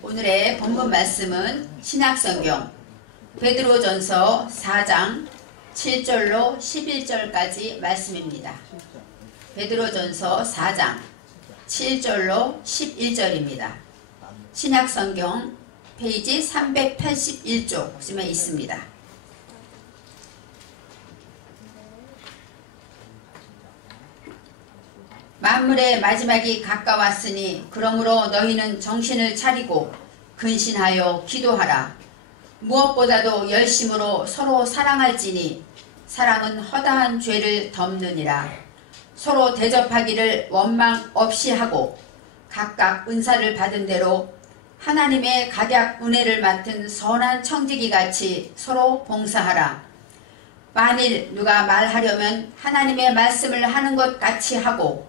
오늘의 본문 말씀은 신약성경 베드로전서 4장 7절로 11절까지 말씀입니다. 베드로전서 4장 7절로 11절입니다. 신약성경 페이지 381쪽쯤에 있습니다. 만물의 마지막이 가까웠으니 그러므로 너희는 정신을 차리고 근신하여 기도하라. 무엇보다도 열심으로 서로 사랑할지니 사랑은 허다한 죄를 덮느니라. 서로 대접하기를 원망 없이 하고 각각 은사를 받은 대로 하나님의 각약 은혜를 맡은 선한 청지기같이 서로 봉사하라. 만일 누가 말하려면 하나님의 말씀을 하는 것 같이 하고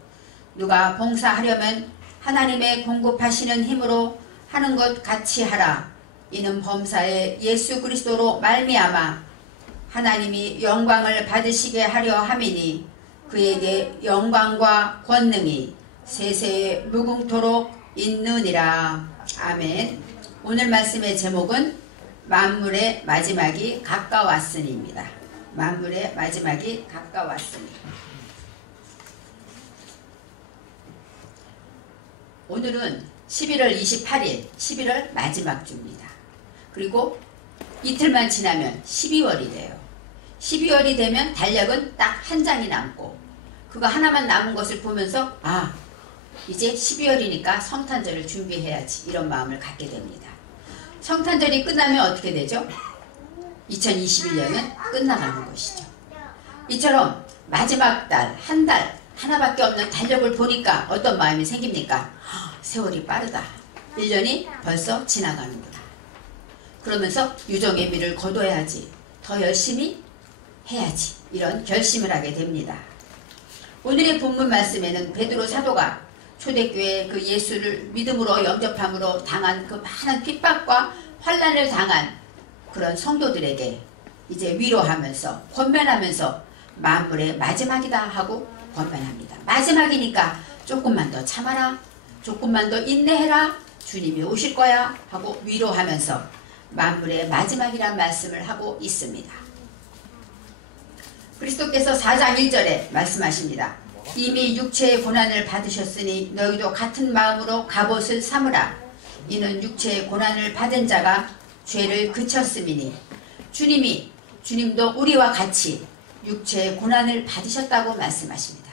누가 봉사하려면 하나님의 공급하시는 힘으로 하는 것 같이 하라. 이는 범사에 예수 그리스도로 말미암아 하나님이 영광을 받으시게 하려 함이니 그에게 영광과 권능이 세세에 무궁토록 있느니라. 아멘. 오늘 말씀의 제목은 만물의 마지막이 가까웠으니입니다. 만물의 마지막이 가까웠으니. 오늘은 11월 28일 11월 마지막 주입니다. 그리고 이틀만 지나면 12월이 돼요. 12월이 되면 달력은 딱 한 장이 남고 그거 하나만 남은 것을 보면서 이제 12월이니까 성탄절을 준비해야지 이런 마음을 갖게 됩니다. 성탄절이 끝나면 어떻게 되죠? 2021년은 끝나가는 것이죠. 이처럼 마지막 달, 한 달 하나밖에 없는 달력을 보니까 어떤 마음이 생깁니까? 세월이 빠르다. 1년이 벌써 지나가는구나. 그러면서 유정의 미를 거둬야지. 더 열심히 해야지. 이런 결심을 하게 됩니다. 오늘의 본문 말씀에는 베드로 사도가 초대교회 그 예수를 믿음으로 영접함으로 당한 그 많은 핍박과 환난을 당한 그런 성도들에게 이제 위로하면서 권면하면서 만물의 마지막이다 하고 권면합니다. 마지막이니까 조금만 더 참아라. 조금만 더 인내해라. 주님이 오실 거야 하고 위로하면서 만물의 마지막이란 말씀을 하고 있습니다. 그리스도께서 4장 1절에 말씀하십니다. 이미 육체의 고난을 받으셨으니 너희도 같은 마음으로 갑옷을 삼으라. 이는 육체의 고난을 받은 자가 죄를 그쳤음이니. 주님도 우리와 같이 육체의 고난을 받으셨다고 말씀하십니다.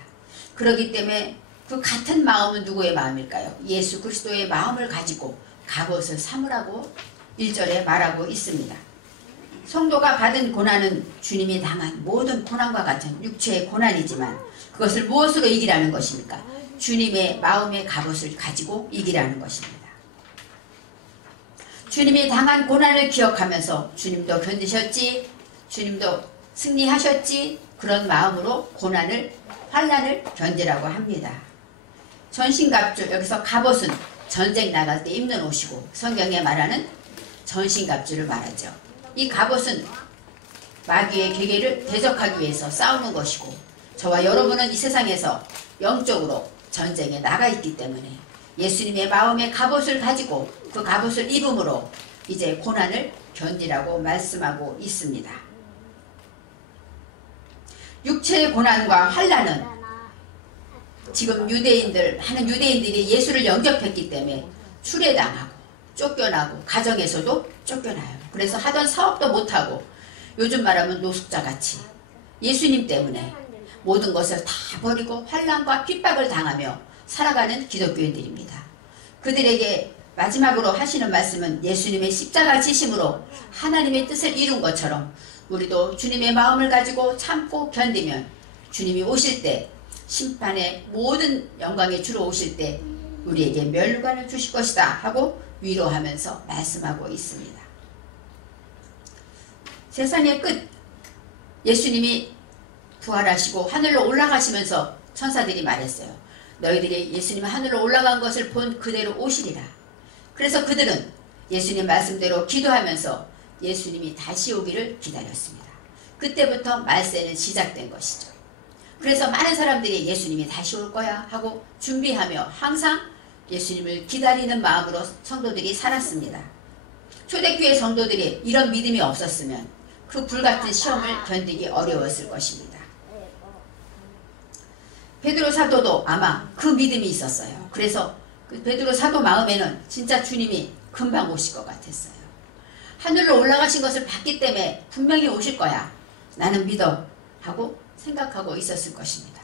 그렇기 때문에 그 같은 마음은 누구의 마음일까요? 예수 그리스도의 마음을 가지고 갑옷을 삼으라고 1절에 말하고 있습니다. 성도가 받은 고난은 주님이 당한 모든 고난과 같은 육체의 고난이지만 그것을 무엇으로 이기라는 것입니까? 주님의 마음의 갑옷을 가지고 이기라는 것입니다. 주님이 당한 고난을 기억하면서 주님도 견디셨지, 주님도 승리하셨지, 그런 마음으로 고난을, 환난을 견디라고 합니다. 전신갑주, 여기서 갑옷은 전쟁 나갈 때 입는 옷이고 성경에 말하는 전신갑주를 말하죠. 이 갑옷은 마귀의 계계를 대적하기 위해서 싸우는 것이고 저와 여러분은 이 세상에서 영적으로 전쟁에 나가 있기 때문에 예수님의 마음의 갑옷을 가지고 그 갑옷을 입음으로 이제 고난을 견디라고 말씀하고 있습니다. 육체의 고난과 환난은 지금 많은 유대인들이 예수를 영접했기 때문에 추례당하고 쫓겨나고 가정에서도 쫓겨나요. 그래서 하던 사업도 못하고 요즘 말하면 노숙자같이 예수님 때문에 모든 것을 다 버리고 환난과 핍박을 당하며 살아가는 기독교인들입니다. 그들에게 마지막으로 하시는 말씀은 예수님의 십자가 지심으로 하나님의 뜻을 이룬 것처럼 우리도 주님의 마음을 가지고 참고 견디면 주님이 오실 때 심판의 모든 영광의 주로 오실 때 우리에게 멸관을 주실 것이다 하고 위로하면서 말씀하고 있습니다. 세상의 끝, 예수님이 부활하시고 하늘로 올라가시면서 천사들이 말했어요. 너희들이 예수님 하늘로 올라간 것을 본 그대로 오시리라. 그래서 그들은 예수님 말씀대로 기도하면서 예수님이 다시 오기를 기다렸습니다. 그때부터 말세는 시작된 것이죠. 그래서 많은 사람들이 예수님이 다시 올 거야 하고 준비하며 항상 예수님을 기다리는 마음으로 성도들이 살았습니다. 초대교회 성도들이 이런 믿음이 없었으면 그 불같은 시험을 견디기 어려웠을 것입니다. 베드로 사도도 아마 그 믿음이 있었어요. 그래서 그 베드로 사도 마음에는 진짜 주님이 금방 오실 것 같았어요. 하늘로 올라가신 것을 봤기 때문에 분명히 오실 거야. 나는 믿어. 하고 생각하고 있었을 것입니다.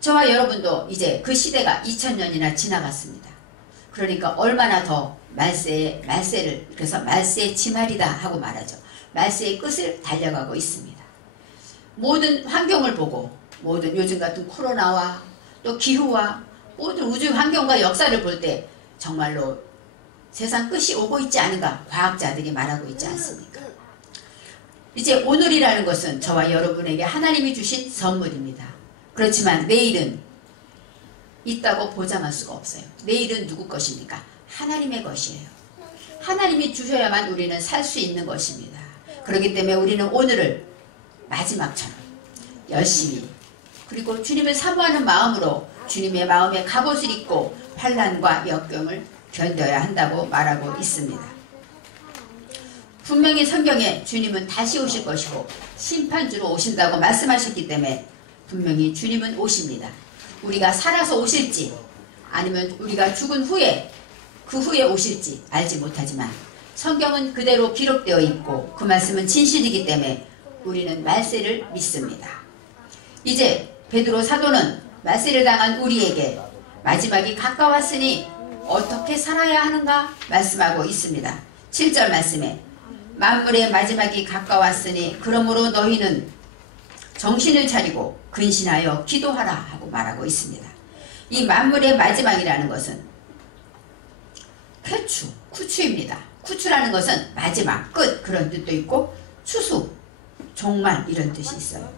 저와 여러분도 이제 그 시대가 2000년이나 지나갔습니다. 그러니까 얼마나 더 말세를, 그래서 말세의 지말이다 하고 말하죠. 말세의 끝을 달려가고 있습니다. 모든 환경을 보고, 모든 요즘 같은 코로나와 또 기후와 모든 우주 환경과 역사를 볼 때 정말로 세상 끝이 오고 있지 않은가 과학자들이 말하고 있지 않습니까? 이제 오늘이라는 것은 저와 여러분에게 하나님이 주신 선물입니다. 그렇지만 내일은 있다고 보장할 수가 없어요. 내일은 누구 것입니까? 하나님의 것이에요. 하나님이 주셔야만 우리는 살 수 있는 것입니다. 그렇기 때문에 우리는 오늘을 마지막처럼 열심히 그리고 주님을 사모하는 마음으로 주님의 마음에 갑옷을 입고 환난과 역경을 견뎌야 한다고 말하고 있습니다. 분명히 성경에 주님은 다시 오실 것이고 심판주로 오신다고 말씀하셨기 때문에 분명히 주님은 오십니다. 우리가 살아서 오실지 아니면 우리가 죽은 후에 그 후에 오실지 알지 못하지만 성경은 그대로 기록되어 있고 그 말씀은 진실이기 때문에 우리는 말세를 믿습니다. 이제 베드로 사도는 말세를 당한 우리에게 마지막이 가까웠으니 어떻게 살아야 하는가 말씀하고 있습니다. 7절 말씀에 만물의 마지막이 가까웠으니 그러므로 너희는 정신을 차리고 근신하여 기도하라 하고 말하고 있습니다. 이 만물의 마지막이라는 것은 쿠추입니다. 쿠추라는 것은 마지막, 끝 그런 뜻도 있고 추수, 종말 이런 뜻이 있어요.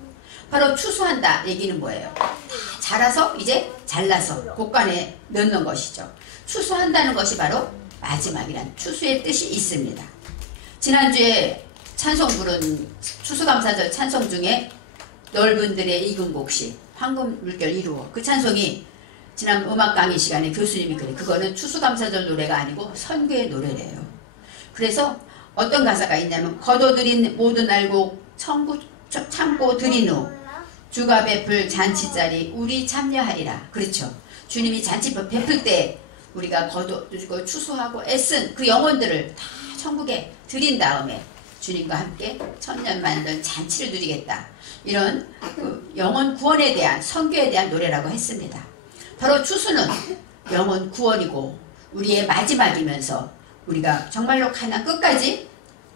바로 추수한다 얘기는 뭐예요? 다 자라서 이제 잘라서 곡간에 넣는 것이죠. 추수한다는 것이 바로 마지막이란 추수의 뜻이 있습니다. 지난주에 찬송 부른 추수감사절 찬송 중에 넓은 들의 익은 곡식 황금 물결 이루어 그 찬송이 지난 음악 강의 시간에 교수님이 그거는 추수감사절 노래가 아니고 선교의 노래래요. 그래서 어떤 가사가 있냐면 거둬들인 모든 알곡 참고 드린 후 주가 베풀 잔치자리 우리 참여하리라. 그렇죠. 주님이 잔치 베풀 때 우리가 거두고 추수하고 애쓴 그 영혼들을 다 천국에 드린 다음에 주님과 함께 천년만년 잔치를 누리겠다. 이런 그 영혼 구원에 대한 선교에 대한 노래라고 했습니다. 바로 추수는 영혼 구원이고 우리의 마지막이면서 우리가 정말로 가난 끝까지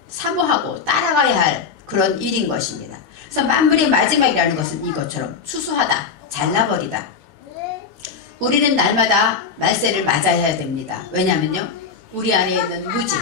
사모하고 따라가야 할 그런 일인 것입니다. 그래서 만물의 마지막이라는 것은 이것처럼 추수하다, 잘라버리다. 우리는 날마다 말세를 맞아야 됩니다. 왜냐하면요, 우리 안에 있는 무지,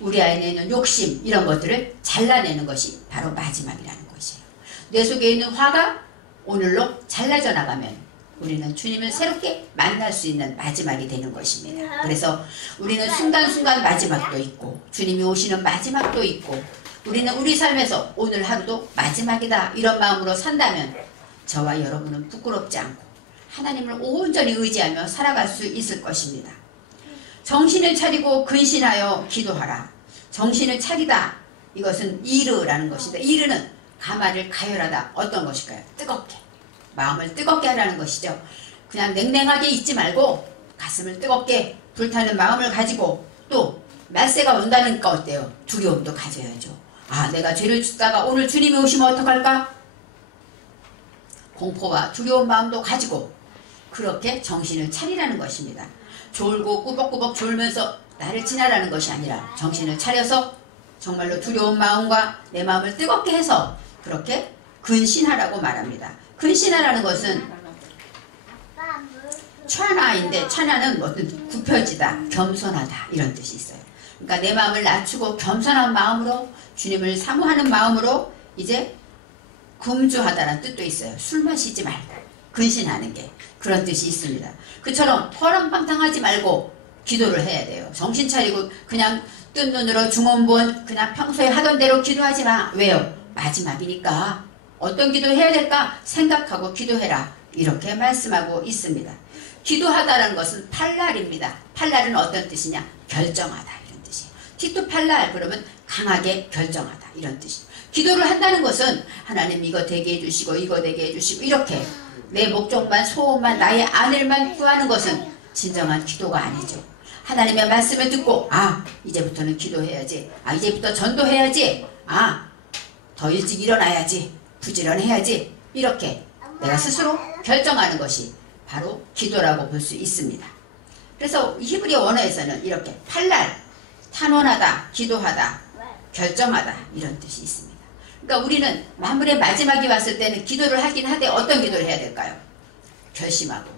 우리 안에 있는 욕심 이런 것들을 잘라내는 것이 바로 마지막이라는 것이에요. 내 속에 있는 화가 오늘로 잘라져 나가면 우리는 주님을 새롭게 만날 수 있는 마지막이 되는 것입니다. 그래서 우리는 순간순간 마지막도 있고 주님이 오시는 마지막도 있고 우리는 우리 삶에서 오늘 하루도 마지막이다 이런 마음으로 산다면 저와 여러분은 부끄럽지 않고 하나님을 온전히 의지하며 살아갈 수 있을 것입니다. 정신을 차리고 근신하여 기도하라. 정신을 차리다. 이것은 이르라는 것인데 이르는 가마를 가열하다. 어떤 것일까요? 뜨겁게. 마음을 뜨겁게 하라는 것이죠. 그냥 냉랭하게 있지 말고 가슴을 뜨겁게 불타는 마음을 가지고 또 말세가 온다니까 어때요? 두려움도 가져야죠. 아, 내가 죄를 짓다가 오늘 주님이 오시면 어떡할까? 공포와 두려운 마음도 가지고 그렇게 정신을 차리라는 것입니다. 졸고 꾸벅꾸벅 졸면서 나를 지나라는 것이 아니라 정신을 차려서 정말로 두려운 마음과 내 마음을 뜨겁게 해서 그렇게 근신하라고 말합니다. 근신하라는 것은 찬하인데 찬하는 어떤 굽혀지다, 겸손하다 이런 뜻이 있어요. 그러니까 내 마음을 낮추고 겸손한 마음으로 주님을 사모하는 마음으로 이제 금주하다라는 뜻도 있어요. 술 마시지 말고 근신하는 게 그런 뜻이 있습니다. 그처럼 허랑방탕하지 말고 기도를 해야 돼요. 정신 차리고 그냥 뜬 눈으로 중원본 그냥 평소에 하던 대로 기도하지 마. 왜요? 마지막이니까 어떤 기도를 해야 될까 생각하고 기도해라. 이렇게 말씀하고 있습니다. 기도하다라는 것은 팔랄입니다. 팔랄은 어떤 뜻이냐? 결정하다 이런 뜻이에요. 티투 팔랄 그러면 강하게 결정하다 이런 뜻이에요. 기도를 한다는 것은 하나님 이거 되게 해주시고 이거 되게 해주시고 이렇게 내 목적만 소원만 나의 안을만 구하는 것은 진정한 기도가 아니죠. 하나님의 말씀을 듣고 이제부터는 기도해야지, 이제부터 전도해야지, 더 일찍 일어나야지, 부지런해야지 이렇게 내가 스스로 결정하는 것이 바로 기도라고 볼 수 있습니다. 그래서 히브리어 원어에서는 이렇게 팔랄, 탄원하다, 기도하다, 결정하다 이런 뜻이 있습니다. 그러니까 우리는 만물의 마지막이 왔을 때는 기도를 하긴 하되 어떤 기도를 해야 될까요? 결심하고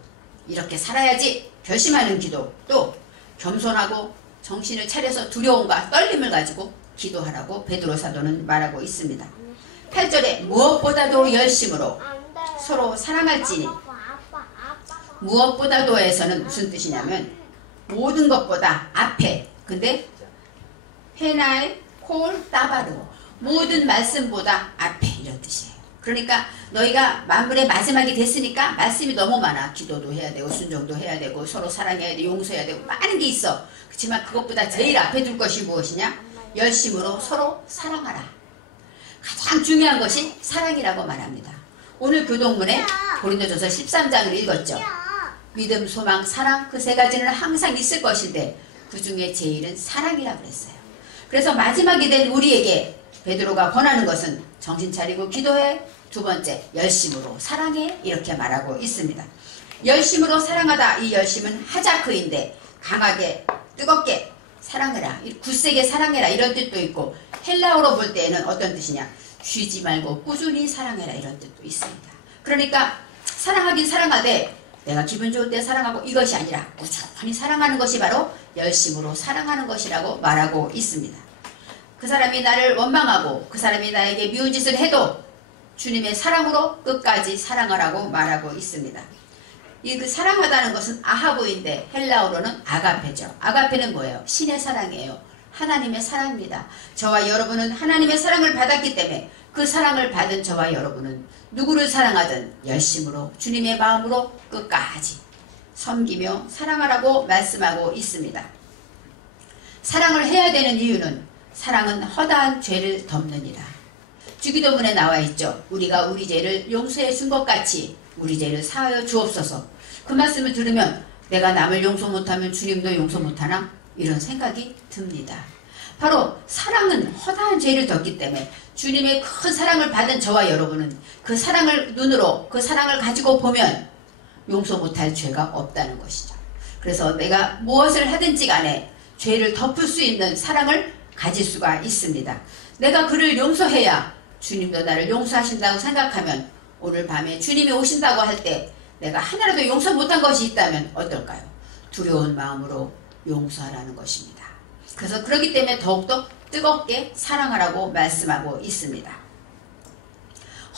이렇게 살아야지 결심하는 기도, 또 겸손하고 정신을 차려서 두려움과 떨림을 가지고 기도하라고 베드로 사도는 말하고 있습니다. 8절에 무엇보다도 열심으로 서로 사랑할지니, 무엇보다도에서는 무슨 뜻이냐면 모든 것보다 앞에, 근데 헤나에 콜 따바르 모든 말씀보다 앞에 이런 뜻이에요. 그러니까 너희가 만물의 마지막이 됐으니까 말씀이 너무 많아. 기도도 해야 되고 순종도 해야 되고 서로 사랑해야 되고 용서해야 되고 많은 게 있어. 그렇지만 그것보다 제일 앞에 둘 것이 무엇이냐? 열심으로 서로 사랑하라. 가장 중요한 것이 사랑이라고 말합니다. 오늘 교동문에 고린도전서 13장을 읽었죠. 믿음, 소망, 사랑 그 세 가지는 항상 있을 것인데 그 중에 제일은 사랑이라고 그랬어요. 그래서 마지막이 된 우리에게 베드로가 권하는 것은 정신 차리고 기도해, 두 번째 열심으로 사랑해 이렇게 말하고 있습니다. 열심으로 사랑하다, 이 열심은 하자크인데 강하게 뜨겁게 사랑해라, 굳세게 사랑해라 이런 뜻도 있고, 헬라어로 볼 때에는 어떤 뜻이냐? 쉬지 말고 꾸준히 사랑해라 이런 뜻도 있습니다. 그러니까 사랑하긴 사랑하되 내가 기분 좋을 때 사랑하고 이것이 아니라 꾸준히 사랑하는 것이 바로 열심으로 사랑하는 것이라고 말하고 있습니다. 그 사람이 나를 원망하고 그 사람이 나에게 미운 짓을 해도 주님의 사랑으로 끝까지 사랑하라고 말하고 있습니다. 이 그 사랑하다는 것은 아하부인데 헬라어로는 아가페죠. 아가페는 뭐예요? 신의 사랑이에요. 하나님의 사랑입니다. 저와 여러분은 하나님의 사랑을 받았기 때문에 그 사랑을 받은 저와 여러분은 누구를 사랑하든 열심으로 주님의 마음으로 끝까지 섬기며 사랑하라고 말씀하고 있습니다. 사랑을 해야 되는 이유는 사랑은 허다한 죄를 덮느니라. 주기도문에 나와 있죠. 우리가 우리 죄를 용서해 준 것 같이 우리 죄를 사하여 주옵소서. 그 말씀을 들으면 내가 남을 용서 못하면 주님도 용서 못하나? 이런 생각이 듭니다. 바로 사랑은 허다한 죄를 덮기 때문에 주님의 큰 사랑을 받은 저와 여러분은 그 사랑을 눈으로 그 사랑을 가지고 보면 용서 못할 죄가 없다는 것이죠. 그래서 내가 무엇을 하든지 간에 죄를 덮을 수 있는 사랑을 가질 수가 있습니다. 내가 그를 용서해야 주님도 나를 용서하신다고 생각하면 오늘 밤에 주님이 오신다고 할 때 내가 하나라도 용서 못한 것이 있다면 어떨까요? 두려운 마음으로 용서하라는 것입니다. 그래서 그렇기 때문에 더욱더 뜨겁게 사랑하라고 말씀하고 있습니다.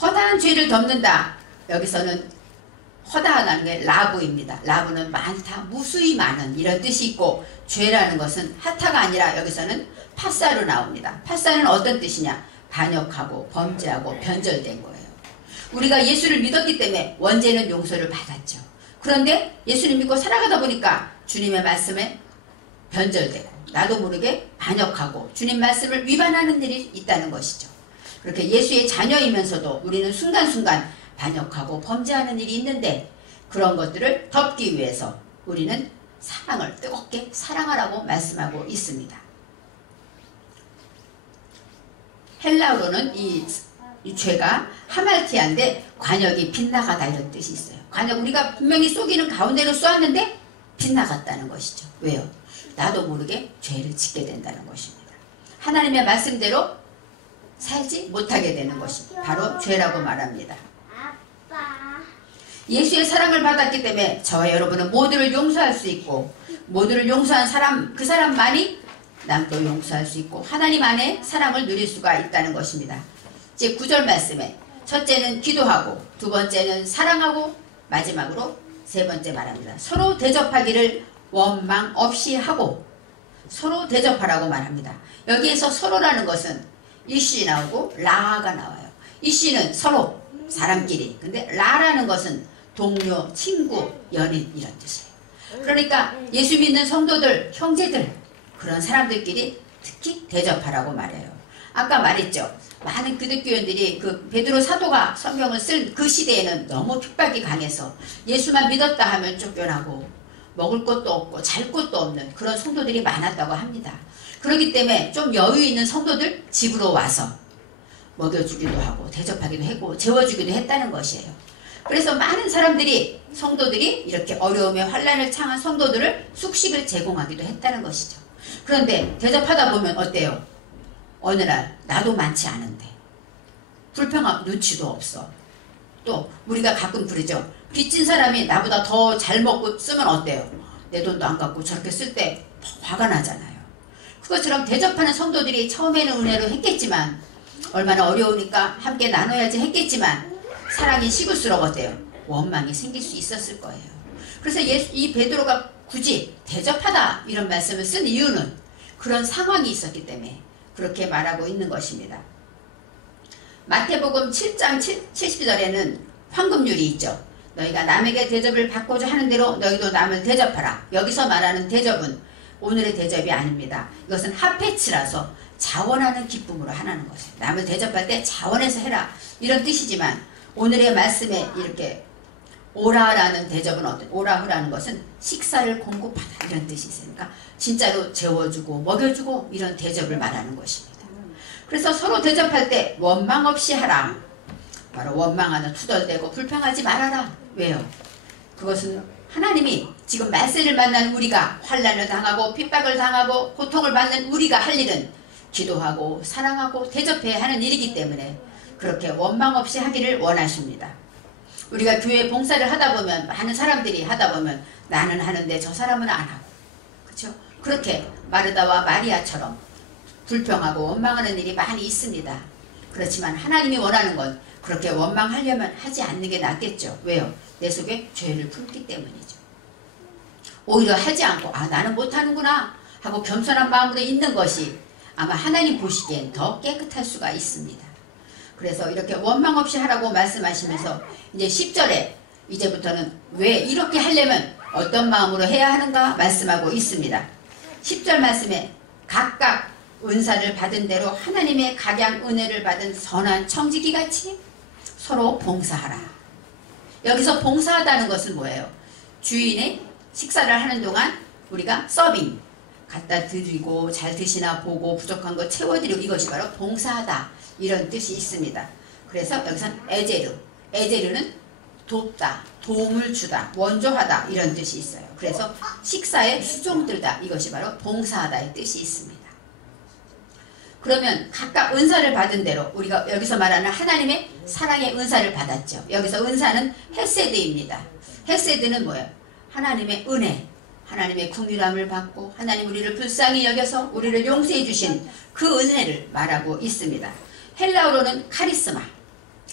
허다한 죄를 덮는다. 여기서는 허다하다는 게 라브입니다. 라브는 많다, 무수히 많은 이런 뜻이 있고, 죄라는 것은 하타가 아니라 여기서는 파사로 나옵니다. 파사는 어떤 뜻이냐? 반역하고 범죄하고 변절된 거예요. 우리가 예수를 믿었기 때문에 원죄는 용서를 받았죠. 그런데 예수를 믿고 살아가다 보니까 주님의 말씀에 변절되고 나도 모르게 반역하고 주님 말씀을 위반하는 일이 있다는 것이죠. 그렇게 예수의 자녀이면서도 우리는 순간순간 반역하고 범죄하는 일이 있는데, 그런 것들을 덮기 위해서 우리는 사랑을 뜨겁게 사랑하라고 말씀하고 있습니다. 헬라어로는 이 죄가 하말티아인데 관역이 빗나가다 이런 뜻이 있어요. 관역, 우리가 분명히 쏘기는 가운데로 쏘았는데 빗나갔다는 것이죠. 왜요? 나도 모르게 죄를 짓게 된다는 것입니다. 하나님의 말씀대로 살지 못하게 되는 것이 바로 죄라고 말합니다. 예수의 사랑을 받았기 때문에 저와 여러분은 모두를 용서할 수 있고, 모두를 용서한 사람, 그 사람만이 남도 용서할 수 있고 하나님 안에 사랑을 누릴 수가 있다는 것입니다. 제 9절 말씀에 첫째는 기도하고, 두 번째는 사랑하고, 마지막으로 세 번째 말합니다. 서로 대접하기를 원망 없이 하고, 서로 대접하라고 말합니다. 여기에서 서로라는 것은 이씨 나오고 라가 나와요. 이씨는 서로 사람끼리, 근데 라라는 것은 동료, 친구, 연인 이런 뜻이에요. 그러니까 예수 믿는 성도들, 형제들 그런 사람들끼리 특히 대접하라고 말해요. 아까 말했죠. 많은 기독교인들이 그 베드로 사도가 성경을 쓸 그 시대에는 너무 핍박이 강해서 예수만 믿었다 하면 쫓겨나고 먹을 것도 없고 잘 곳도 없는 그런 성도들이 많았다고 합니다. 그렇기 때문에 좀 여유 있는 성도들 집으로 와서 먹여주기도 하고 대접하기도 했고 재워주기도 했다는 것이에요. 그래서 많은 사람들이 성도들이 이렇게 어려움에 환난을 당한 성도들을 숙식을 제공하기도 했다는 것이죠. 그런데 대접하다 보면 어때요? 어느 날 나도 많지 않은데 불평하고 눈치도 없어. 또 우리가 가끔 그러죠. 빚진 사람이 나보다 더 잘 먹고 쓰면 어때요? 내 돈도 안 갚고 저렇게 쓸 때 화가 나잖아요. 그것처럼 대접하는 성도들이 처음에는 은혜로 했겠지만 얼마나 어려우니까 함께 나눠야지 했겠지만 사랑이 식을수록 어때요? 원망이 생길 수 있었을 거예요. 그래서 이 베드로가 굳이 대접하다 이런 말씀을 쓴 이유는 그런 상황이 있었기 때문에 그렇게 말하고 있는 것입니다. 마태복음 7장 70절에는 황금률이 있죠. 너희가 남에게 대접을 받고자 하는 대로 너희도 남을 대접하라. 여기서 말하는 대접은 오늘의 대접이 아닙니다. 이것은 하페츠라서 자원하는 기쁨으로 하라는 것이에요. 남을 대접할 때 자원해서 해라 이런 뜻이지만 오늘의 말씀에 이렇게 오라라는 대접은 어떤 오라흐라는 것은 식사를 공급하다 이런 뜻이 있으니까 진짜로 재워주고 먹여주고 이런 대접을 말하는 것입니다. 그래서 서로 대접할 때 원망 없이 하라. 바로 원망하는 투덜대고 불평하지 말아라. 왜요? 그것은 하나님이 지금 말세를 만난 우리가 환난을 당하고 핍박을 당하고 고통을 받는 우리가 할 일은 기도하고 사랑하고 대접해야 하는 일이기 때문에 그렇게 원망 없이 하기를 원하십니다. 우리가 교회 봉사를 하다 보면 많은 사람들이 하다 보면 나는 하는데 저 사람은 안 하고 그렇죠? 그렇게 마르다와 마리아처럼 불평하고 원망하는 일이 많이 있습니다. 그렇지만 하나님이 원하는 건 그렇게 원망하려면 하지 않는 게 낫겠죠. 왜요? 내 속에 죄를 품기 때문이죠. 오히려 하지 않고 나는 못하는구나 하고 겸손한 마음으로 있는 것이 아마 하나님 보시기엔 더 깨끗할 수가 있습니다. 그래서 이렇게 원망 없이 하라고 말씀하시면서 이제 10절에 이제부터는 왜 이렇게 하려면 어떤 마음으로 해야 하는가 말씀하고 있습니다. 10절 말씀에 각각 은사를 받은 대로 하나님의 각양 은혜를 받은 선한 청지기같이 서로 봉사하라. 여기서 봉사하다는 것은 뭐예요? 주인의 식사를 하는 동안 우리가 서빙 갖다 드리고 잘 드시나 보고 부족한 거 채워드리고 이것이 바로 봉사하다 이런 뜻이 있습니다. 그래서 여기서는 에제르는 돕다, 도움을 주다, 원조하다 이런 뜻이 있어요. 그래서 식사에 수종들다 이것이 바로 봉사하다의 뜻이 있습니다. 그러면 각각 은사를 받은 대로 우리가 여기서 말하는 하나님의 사랑의 은사를 받았죠. 여기서 은사는 헤세드입니다. 헤세드는 뭐예요? 하나님의 은혜, 하나님의 긍휼함을 받고 하나님 우리를 불쌍히 여겨서 우리를 용서해 주신 그 은혜를 말하고 있습니다. 헬라어로는 카리스마.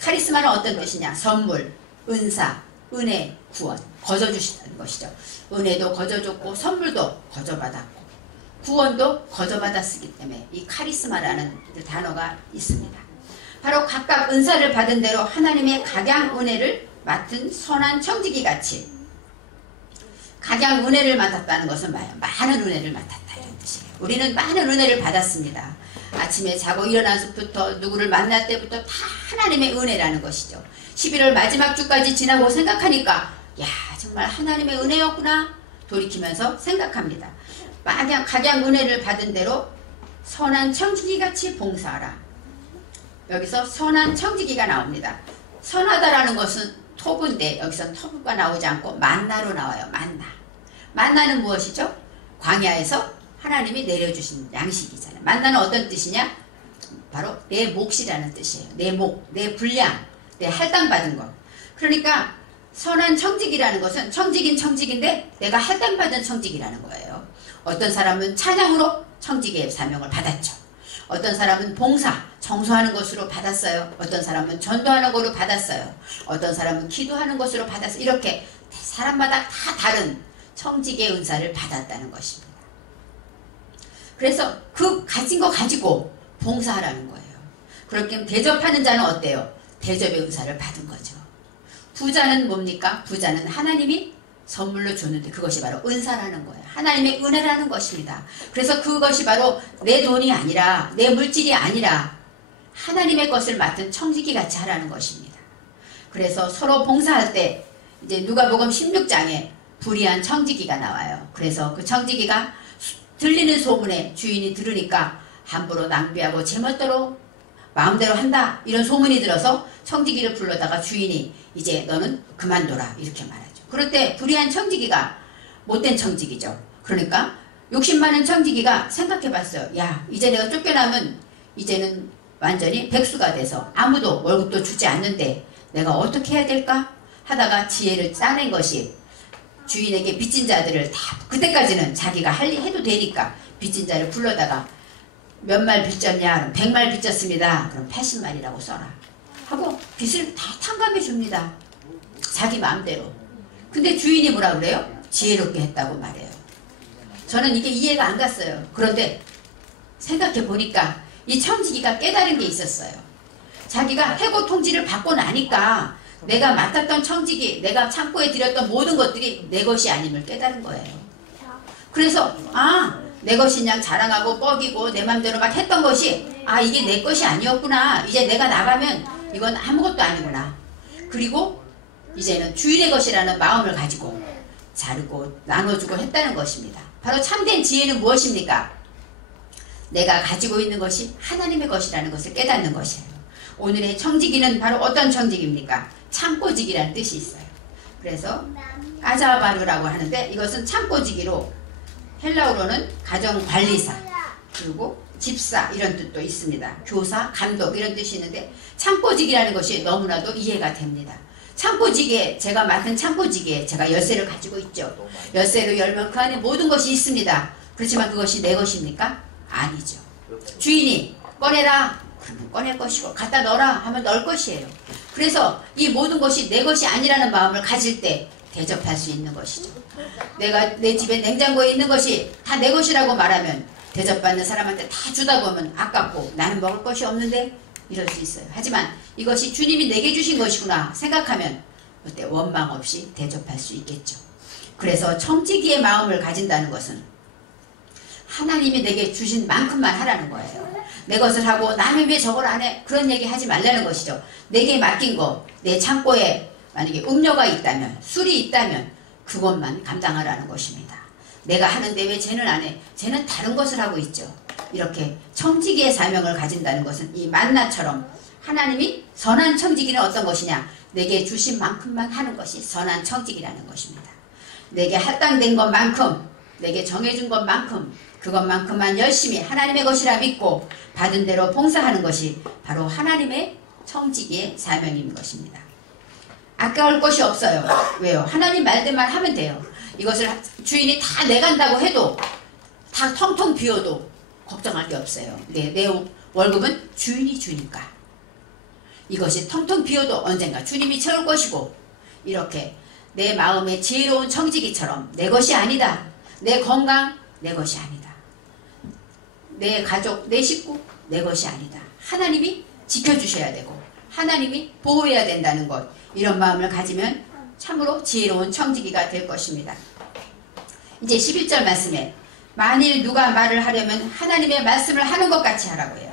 카리스마는 어떤 뜻이냐? 선물, 은사, 은혜, 구원, 거저주시는 것이죠. 은혜도 거저줬고 선물도 거저받았고 구원도 거저받았기 때문에 이 카리스마라는 단어가 있습니다. 바로 각각 은사를 받은 대로 하나님의 각양 은혜를 맡은 선한 청지기같이 각양 은혜를 맡았다는 것은 많은 은혜를 맡았다 이런 뜻이에요. 우리는 많은 은혜를 받았습니다. 아침에 자고 일어나서부터 누구를 만날 때부터 다 하나님의 은혜라는 것이죠. 11월 마지막 주까지 지나고 생각하니까 야 정말 하나님의 은혜였구나 돌이키면서 생각합니다. 각양 은혜를 받은 대로 선한 청지기같이 봉사하라. 여기서 선한 청지기가 나옵니다. 선하다라는 것은 토부인데 여기서 토부가 나오지 않고 만나로 나와요. 만나는 무엇이죠? 광야에서 하나님이 내려주신 양식이잖아요. 만나는 어떤 뜻이냐? 바로 내 몫이라는 뜻이에요. 내 목, 내 분량, 내 할당받은 것. 그러니까 선한 청직이라는 것은 청직인 청직인데 내가 할당받은 청직이라는 거예요. 어떤 사람은 찬양으로 청직의 사명을 받았죠. 어떤 사람은 봉사, 청소하는 것으로 받았어요. 어떤 사람은 전도하는 것으로 받았어요. 어떤 사람은 기도하는 것으로 받았어요. 이렇게 사람마다 다 다른 청직의 은사를 받았다는 것입니다. 그래서 그 가진 거 가지고 봉사하라는 거예요. 그렇게 대접하는 자는 어때요? 대접의 은사를 받은 거죠. 부자는 뭡니까? 부자는 하나님이 선물로 줬는데 그것이 바로 은사라는 거예요. 하나님의 은혜라는 것입니다. 그래서 그것이 바로 내 돈이 아니라 내 물질이 아니라 하나님의 것을 맡은 청지기 같이 하라는 것입니다. 그래서 서로 봉사할 때 이제 누가복음 16장에 불의한 청지기가 나와요. 그래서 그 청지기가 들리는 소문에 주인이 들으니까 함부로 낭비하고 제멋대로 마음대로 한다 이런 소문이 들어서 청지기를 불러다가 주인이 이제 너는 그만둬라 이렇게 말하죠. 그럴 때 불의한 청지기가 못된 청지기죠. 그러니까 욕심 많은 청지기가 생각해봤어요. 야, 이제 내가 쫓겨나면 이제는 완전히 백수가 돼서 아무도 월급도 주지 않는데 내가 어떻게 해야 될까 하다가 지혜를 짜낸 것이 주인에게 빚진 자들을 다 그때까지는 자기가 해도 되니까 빚진 자를 불러다가 몇 말 빚졌냐? 100말 빚졌습니다. 그럼 80말이라고 써라 하고 빚을 다 탕감해 줍니다. 자기 마음대로. 근데 주인이 뭐라 그래요? 지혜롭게 했다고 말해요. 저는 이게 이해가 안 갔어요. 그런데 생각해 보니까 이 청지기가 깨달은 게 있었어요. 자기가 해고 통지를 받고 나니까 내가 맡았던 청지기, 내가 창고에 들였던 모든 것들이 내 것이 아님을 깨달은 거예요. 그래서 내 것인 양 자랑하고 뻐기고 내 맘대로 막 했던 것이 이게 내 것이 아니었구나. 이제 내가 나가면 이건 아무것도 아니구나. 그리고 이제는 주인의 것이라는 마음을 가지고 자르고 나눠주고 했다는 것입니다. 바로 참된 지혜는 무엇입니까? 내가 가지고 있는 것이 하나님의 것이라는 것을 깨닫는 것이에요. 오늘의 청지기는 바로 어떤 청지기입니까? 창고지기라는 뜻이 있어요. 그래서 까자바르라고 하는데 이것은 창고지기로 헬라어로는 가정관리사 그리고 집사 이런 뜻도 있습니다. 교사, 감독 이런 뜻이 있는데 창고지기라는 것이 너무나도 이해가 됩니다. 창고지기에 제가 맡은 창고지기에 제가 열쇠를 가지고 있죠. 열쇠를 열면 그 안에 모든 것이 있습니다. 그렇지만 그것이 내 것입니까? 아니죠. 주인이 꺼내라 그러면 꺼낼 것이고 갖다 넣어라 하면 넣을 것이에요. 그래서 이 모든 것이 내 것이 아니라는 마음을 가질 때 대접할 수 있는 것이죠. 내가 내 집에 냉장고에 있는 것이 다 내 것이라고 말하면 대접받는 사람한테 다 주다 보면 아깝고 나는 먹을 것이 없는데 이럴 수 있어요. 하지만 이것이 주님이 내게 주신 것이구나 생각하면 그때 원망 없이 대접할 수 있겠죠. 그래서 청지기의 마음을 가진다는 것은 하나님이 내게 주신 만큼만 하라는 거예요. 내 것을 하고 남이 왜 저걸 안 해? 그런 얘기 하지 말라는 것이죠. 내게 맡긴 거, 내 창고에 만약에 음료가 있다면, 술이 있다면 그것만 감당하라는 것입니다. 내가 하는데 왜 쟤는 안 해? 쟤는 다른 것을 하고 있죠. 이렇게 청지기의 사명을 가진다는 것은 이 만나처럼 하나님이 선한 청지기는 어떤 것이냐? 내게 주신 만큼만 하는 것이 선한 청지기라는 것입니다. 내게 할당된 것만큼, 내게 정해준 것만큼 그것만큼만 열심히 하나님의 것이라 믿고 받은 대로 봉사하는 것이 바로 하나님의 청지기의 사명인 것입니다. 아까울 것이 없어요. 왜요? 하나님 말대만 하면 돼요. 이것을 주인이 다 내간다고 해도 다 텅텅 비워도 걱정할 게 없어요. 내 월급은 주인이 주니까. 이것이 텅텅 비워도 언젠가 주님이 채울 것이고 이렇게 내 마음의 지혜로운 청지기처럼 내 것이 아니다. 내 건강 내 것이 아니다. 내 가족, 내 식구 내 것이 아니다. 하나님이 지켜주셔야 되고 하나님이 보호해야 된다는 것 이런 마음을 가지면 참으로 지혜로운 청지기가 될 것입니다. 이제 11절 말씀에 만일 누가 말을 하려면 하나님의 말씀을 하는 것 같이 하라고 해요.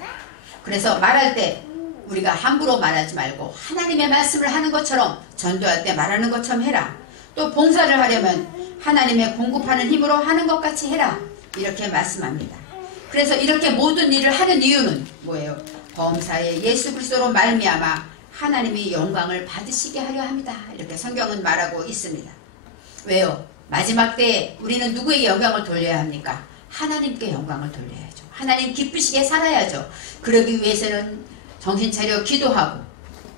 그래서 말할 때 우리가 함부로 말하지 말고 하나님의 말씀을 하는 것처럼 전도할 때 말하는 것처럼 해라. 또 봉사를 하려면 하나님의 공급하는 힘으로 하는 것 같이 해라. 이렇게 말씀합니다. 그래서 이렇게 모든 일을 하는 이유는 뭐예요? 범사에 예수 그리스도로 말미암아 하나님이 영광을 받으시게 하려 합니다. 이렇게 성경은 말하고 있습니다. 왜요? 마지막 때에 우리는 누구에게 영광을 돌려야 합니까? 하나님께 영광을 돌려야죠. 하나님 기쁘시게 살아야죠. 그러기 위해서는 정신 차려 기도하고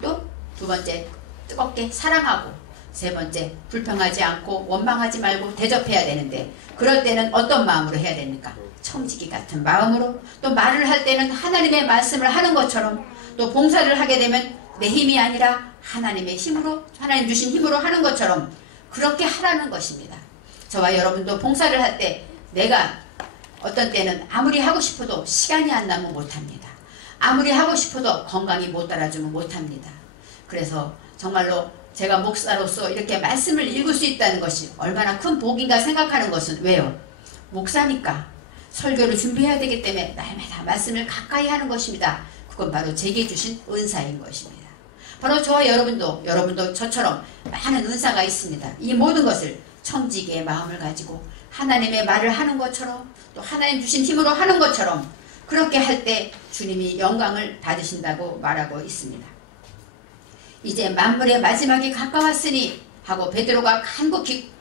또 두 번째 뜨겁게 사랑하고 세 번째 불평하지 않고 원망하지 말고 대접해야 되는데 그럴 때는 어떤 마음으로 해야 됩니까? 청지기 같은 마음으로 또 말을 할 때는 하나님의 말씀을 하는 것처럼 또 봉사를 하게 되면 내 힘이 아니라 하나님의 힘으로 하나님 주신 힘으로 하는 것처럼 그렇게 하라는 것입니다. 저와 여러분도 봉사를 할 때 내가 어떤 때는 아무리 하고 싶어도 시간이 안 나면 못합니다. 아무리 하고 싶어도 건강이 못 따라주면 못합니다. 그래서 정말로 제가 목사로서 이렇게 말씀을 읽을 수 있다는 것이 얼마나 큰 복인가 생각하는 것은 왜요? 목사니까 설교를 준비해야 되기 때문에 날마다 말씀을 가까이 하는 것입니다. 그건 바로 제게 주신 은사인 것입니다. 바로 저와 여러분도 저처럼 많은 은사가 있습니다. 이 모든 것을 청지기의 마음을 가지고 하나님의 말을 하는 것처럼 또 하나님 주신 힘으로 하는 것처럼 그렇게 할 때 주님이 영광을 받으신다고 말하고 있습니다. 이제 만물의 마지막이 가까웠으니 하고 베드로가 간곡히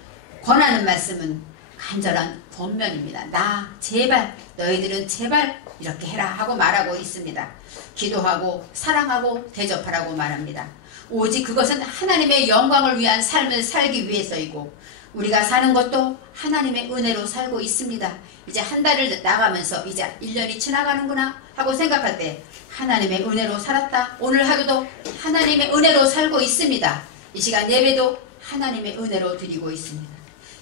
권하는 말씀은 간절한 권면입니다. 나 제발 너희들은 제발 이렇게 해라 하고 말하고 있습니다. 기도하고 사랑하고 대접하라고 말합니다. 오직 그것은 하나님의 영광을 위한 삶을 살기 위해서이고 우리가 사는 것도 하나님의 은혜로 살고 있습니다. 이제 한 달을 나가면서 이제 1년이 지나가는구나 하고 생각할 때 하나님의 은혜로 살았다. 오늘 하루도 하나님의 은혜로 살고 있습니다. 이 시간 예배도 하나님의 은혜로 드리고 있습니다.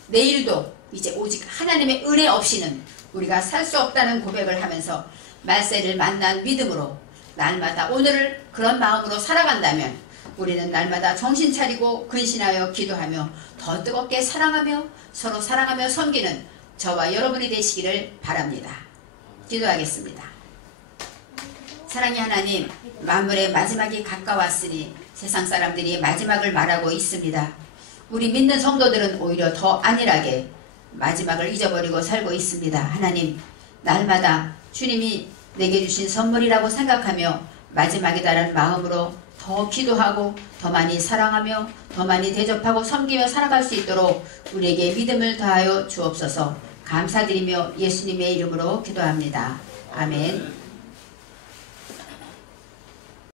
내일도 이제 오직 하나님의 은혜 없이는 우리가 살 수 없다는 고백을 하면서 말세를 만난 믿음으로 날마다 오늘을 그런 마음으로 살아간다면 우리는 날마다 정신 차리고 근신하여 기도하며 더 뜨겁게 사랑하며 서로 사랑하며 섬기는 저와 여러분이 되시기를 바랍니다. 기도하겠습니다. 사랑의 하나님, 만물의 마지막이 가까웠으니 세상 사람들이 마지막을 말하고 있습니다. 우리 믿는 성도들은 오히려 더 안일하게 마지막을 잊어버리고 살고 있습니다. 하나님, 날마다 주님이 내게 주신 선물이라고 생각하며 마지막이다라는 마음으로 더 기도하고 더 많이 사랑하며 더 많이 대접하고 섬기며 살아갈 수 있도록 우리에게 믿음을 더하여 주옵소서. 감사드리며 예수님의 이름으로 기도합니다. 아멘.